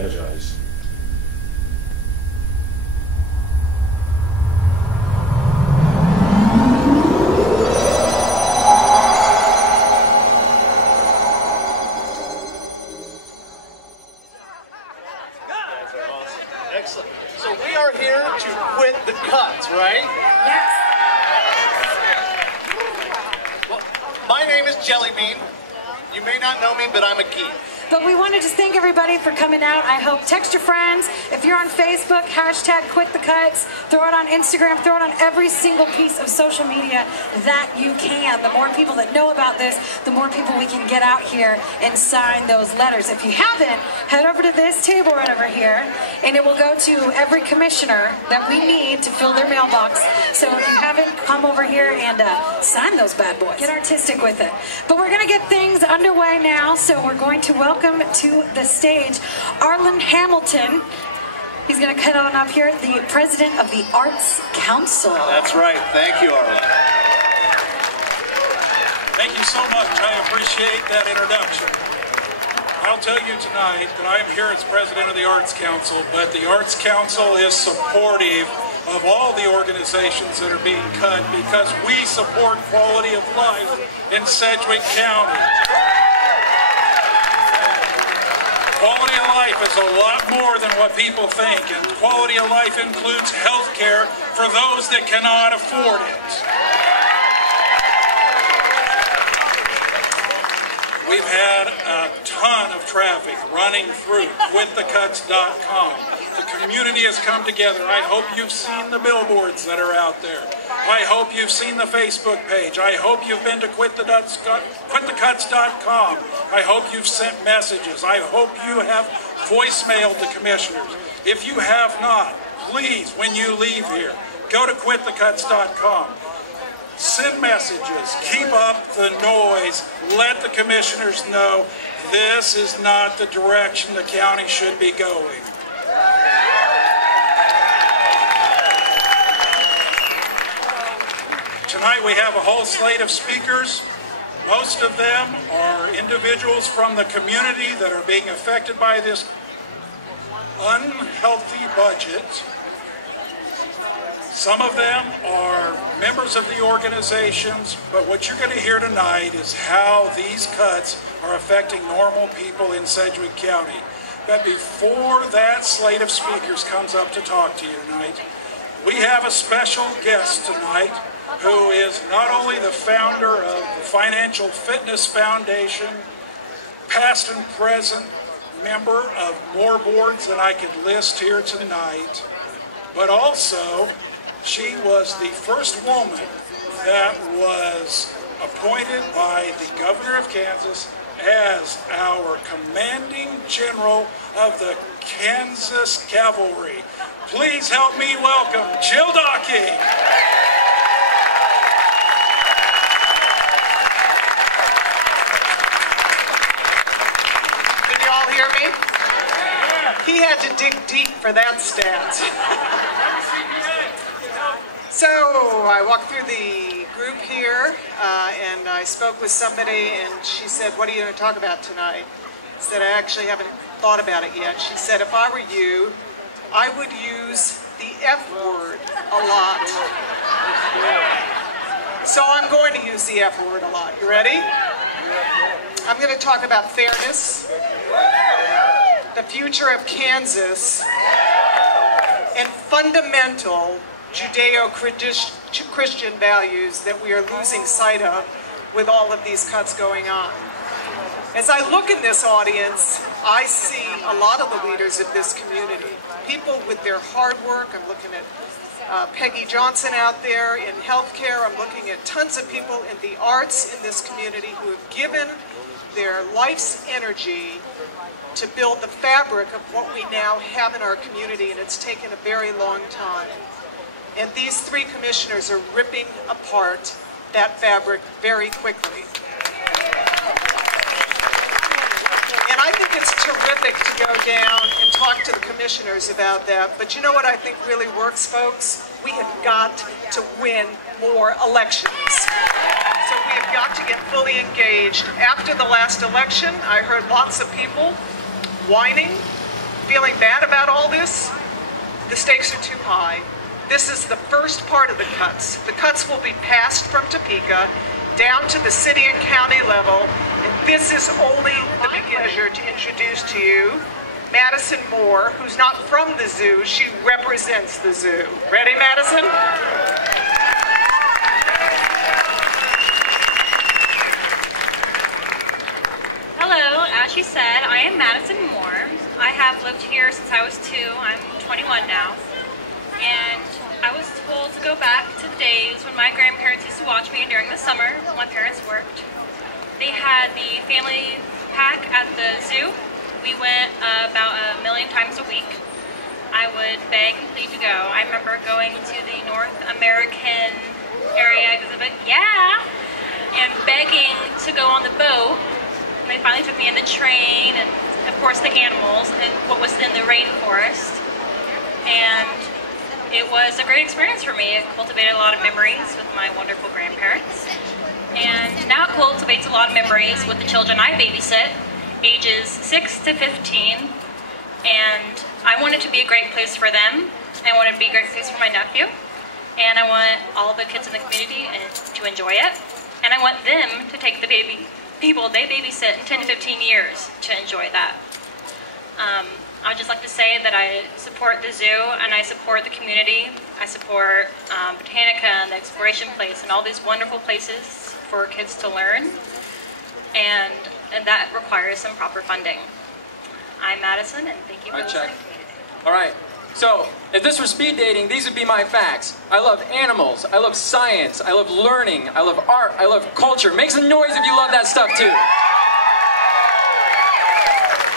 energize. Excellent. So we are here to quit the cuts, right? Yes. Well, my name is Jellybean. You may not know me, but I'm a geek. But we want to just thank everybody for coming out. I hope, text your friends. If you're on Facebook, hashtag quit the cuts. Throw it on Instagram. Throw it on every single piece of social media that you can. The more people that know about this, the more people we can get out here and sign those letters. If you haven't, head over to this table right over here, and it will go to every commissioner that we need to fill their mailbox. So if you haven't, come over here and sign those bad boys. Get artistic with it. But we're going to get things underway now, so we're going to welcome to the stage Arlen Hamilton. He's going to cut on up here, the president of the Arts Council. That's right. Thank you, Arlen. Thank you so much. I appreciate that introduction. I'll tell you tonight that I'm here as president of the Arts Council, but the Arts Council is supportive of all the organizations that are being cut because we support quality of life in Sedgwick County. Quality of life is a lot more than what people think, and quality of life includes health care for those that cannot afford it. We've had a ton of traffic running through quitthecuts.com. The community has come together. I hope you've seen the billboards that are out there. I hope you've seen the Facebook page. I hope you've been to quitthecuts.com. I hope you've sent messages. I hope you have voicemailed the commissioners. If you have not, please, when you leave here, go to quitthecuts.com. Send messages. Keep up the noise. Let the commissioners know this is not the direction the county should be going. Tonight we have a whole slate of speakers. Most of them are individuals from the community that are being affected by this unhealthy budget. Some of them are members of the organizations, but what you're going to hear tonight is how these cuts are affecting normal people in Sedgwick County. But before that slate of speakers comes up to talk to you tonight, we have a special guest tonight who is not only the founder of the Financial Fitness Foundation, past and present member of more boards than I could list here tonight, but also she was the first woman that was appointed by the governor of Kansas as our commanding general of the Kansas Cavalry. Please help me welcome Jill Docking. Can you all hear me? He had to dig deep for that stat. So I walked through the group here and I spoke with somebody and she said, "What are you going to talk about tonight?" I said, "I actually haven't thought about it yet." She said, "If I were you, I would use the F word a lot." So I'm going to use the F word a lot. You ready? I'm going to talk about fairness, the future of Kansas, and fundamental Judeo-Christian values that we are losing sight of with all of these cuts going on. As I look in this audience, I see a lot of the leaders of this community, people with their hard work. I'm looking at Peggy Johnson out there in healthcare. I'm looking at tons of people in the arts in this community who have given their life's energy to build the fabric of what we now have in our community, and it's taken a very long time. And these three commissioners are ripping apart that fabric very quickly. And I think it's terrific to go down and talk to the commissioners about that. But you know what I think really works, folks? We have got to win more elections. So we have got to get fully engaged. After the last election, I heard lots of people whining, feeling bad about all this, the stakes are too high. This is the first part of the cuts. The cuts will be passed from Topeka down to the city and county level. And this is only my pleasure to introduce to you Madison Moore, who's not from the zoo, she represents the zoo. Ready, Madison? Hello, as she said, I am Madison Moore. I have lived here since I was 2. I'm 21 now. And I was told to go back to the days when my grandparents used to watch me during the summer while my parents worked. They had the family pack at the zoo. We went about 1 million times a week. I would beg and plead to go. I remember going to the North American area exhibit, and begging to go on the boat. And they finally took me in the train and, of course, the animals and what was in the rainforest. And it was a great experience for me. It cultivated a lot of memories with my wonderful grandparents. And now it cultivates a lot of memories with the children I babysit, ages 6 to 15, and I want it to be a great place for them. I want it to be a great place for my nephew, and I want all the kids in the community to enjoy it, and I want them to take the people they babysit in 10 to 15 years to enjoy that. I would just like to say that I support the zoo and I support the community. I support Botanica and the Exploration Place and all these wonderful places for kids to learn. And that requires some proper funding. I'm Madison, and thank you for listening to me today. All right. So, if this were speed dating, these would be my facts. I love animals. I love science. I love learning. I love art. I love culture. Make some noise if you love that stuff too.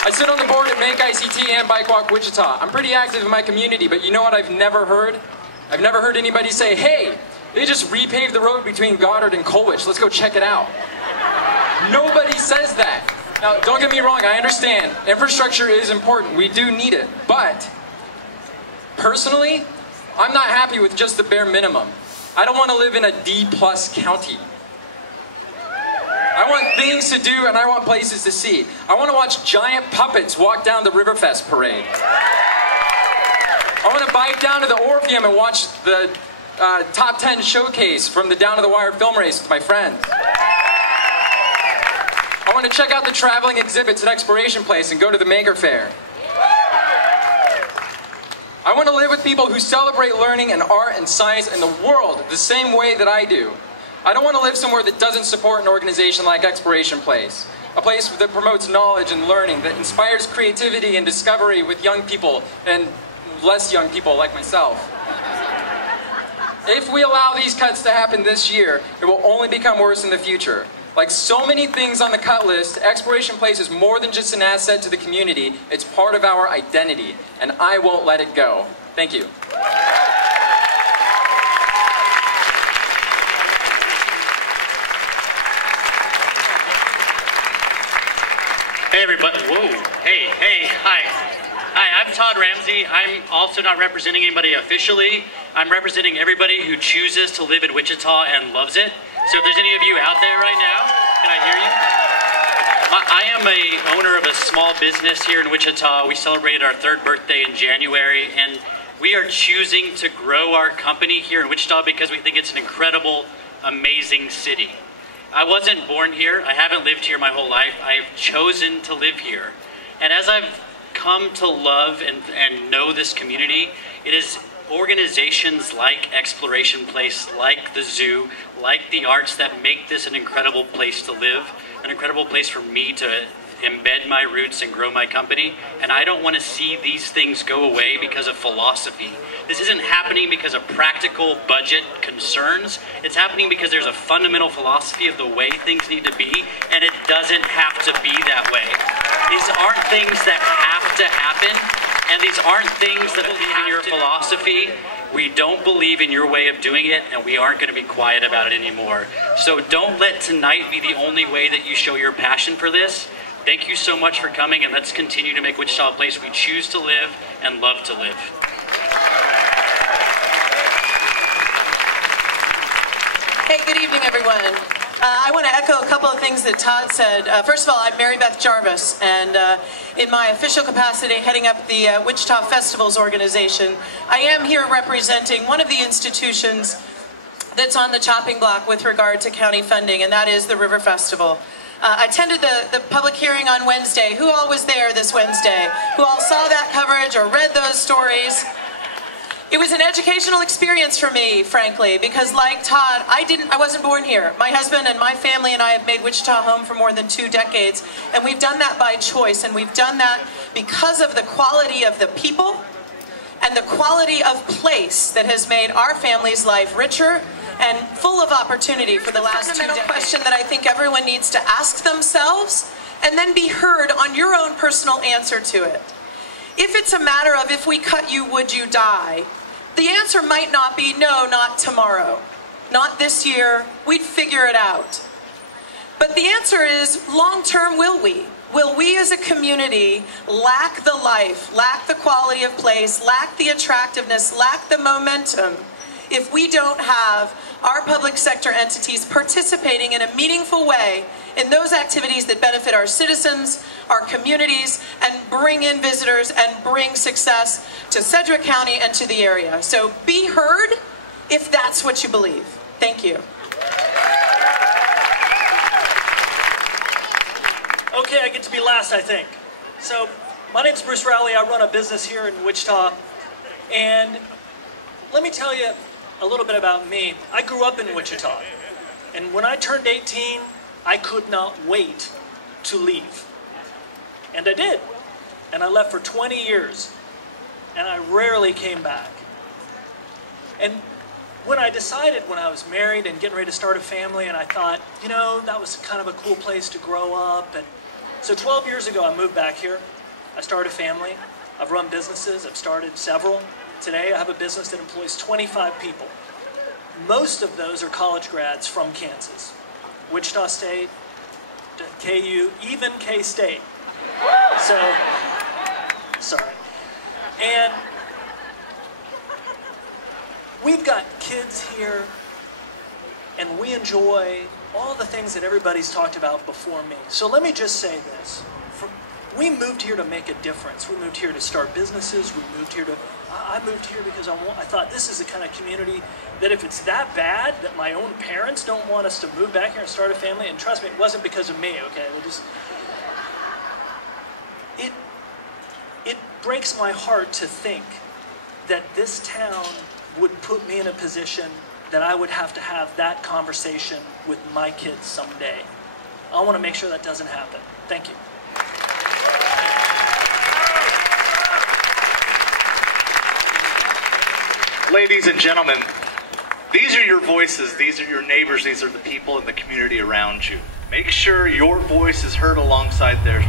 I sit on the board at Make ICT and Bike Walk Wichita. I'm pretty active in my community, but you know what I've never heard? I've never heard anybody say, hey, they just repaved the road between Goddard and Colwich. Let's go check it out. Nobody says that. Now, don't get me wrong, I understand. Infrastructure is important. We do need it. But, personally, I'm not happy with just the bare minimum. I don't want to live in a D+ county. I want things to do and I want places to see. I want to watch giant puppets walk down the Riverfest parade. I want to bike down to the Orpheum and watch the Top 10 showcase from the Down to the Wire film race with my friends. I want to check out the traveling exhibits at Exploration Place and go to the Maker Faire. I want to live with people who celebrate learning and art and science in the world the same way that I do. I don't want to live somewhere that doesn't support an organization like Exploration Place. A place that promotes knowledge and learning, that inspires creativity and discovery with young people and less young people like myself. If we allow these cuts to happen this year, it will only become worse in the future. Like so many things on the cut list, Exploration Place is more than just an asset to the community. It's part of our identity, and I won't let it go. Thank you. Hey everybody, whoa, hey, hi. Hi, I'm Todd Ramsey. I'm also not representing anybody officially. I'm representing everybody who chooses to live in Wichita and loves it. So if there's any of you out there right now, can I hear you? I am a owner of a small business here in Wichita. We celebrated our 3rd birthday in January, and we are choosing to grow our company here in Wichita because we think it's an incredible, amazing city. I wasn't born here. I haven't lived here my whole life. I've chosen to live here. And as I've come to love and know this community, it is organizations like Exploration Place, like the zoo, like the arts that make this an incredible place to live, an incredible place for me to embed my roots and grow my company. And I don't want to see these things go away because of philosophy. This isn't happening because of practical budget concerns. It's happening because there's a fundamental philosophy of the way things need to be, and it doesn't have to be that way. These aren't things that have to happen, and these aren't things that believe in your philosophy. We don't believe in your way of doing it, and we aren't going to be quiet about it anymore. So don't let tonight be the only way that you show your passion for this. Thank you so much for coming, and let's continue to make Wichita a place we choose to live and love to live. Hey, good evening, everyone. I want to echo a couple of things that Todd said. First of all, I'm Mary Beth Jarvis, and in my official capacity heading up the Wichita Festivals organization, I am here representing one of the institutions that's on the chopping block with regard to county funding, and that is the River Festival. I attended the public hearing on Wednesday. Who all was there this Wednesday? Who all saw that coverage or read those stories? It was an educational experience for me, frankly, because like Todd, I wasn't born here. My husband and my family and I have made Wichita home for more than 2 decades, and we've done that by choice, and we've done that because of the quality of the people and the quality of place that has made our family's life richer and full of opportunity for the last 2 decades. Question that I think everyone needs to ask themselves and then be heard on your own personal answer to it. If it's a matter of if we cut you, would you die? The answer might not be no, not tomorrow, not this year, we'd figure it out. But the answer is long term, will we? Will we as a community lack the life, lack the quality of place, lack the attractiveness, lack the momentum if we don't have our public sector entities participating in a meaningful way in those activities that benefit our citizens, our communities, and bring in visitors and bring success to Sedgwick County and to the area. So be heard if that's what you believe. Thank you. Okay, I get to be last, I think. So, my name's Bruce Rowley. I run a business here in Wichita. And let me tell you a little bit about me. I grew up in Wichita. And when I turned 18, I could not wait to leave. And I did. And I left for 20 years. And I rarely came back. And when I decided, when I was married and getting ready to start a family, and I thought, you know, that was kind of a cool place to grow up. And so 12 years ago, I moved back here. I started a family. I've run businesses. I've started several. Today, I have a business that employs 25 people. Most of those are college grads from Kansas. Wichita State, KU, even K-State. So, sorry. And we've got kids here, and we enjoy all the things that everybody's talked about before me. So let me just say this. We moved here to make a difference. We moved here to start businesses. I moved here because I thought this is the kind of community that if it's that bad that my own parents don't want us to move back here and start a family, and trust me, it wasn't because of me, okay? It breaks my heart to think that this town would put me in a position that I would have to have that conversation with my kids someday. I want to make sure that doesn't happen. Thank you. Ladies and gentlemen, these are your voices, these are your neighbors, these are the people in the community around you. Make sure your voice is heard alongside theirs.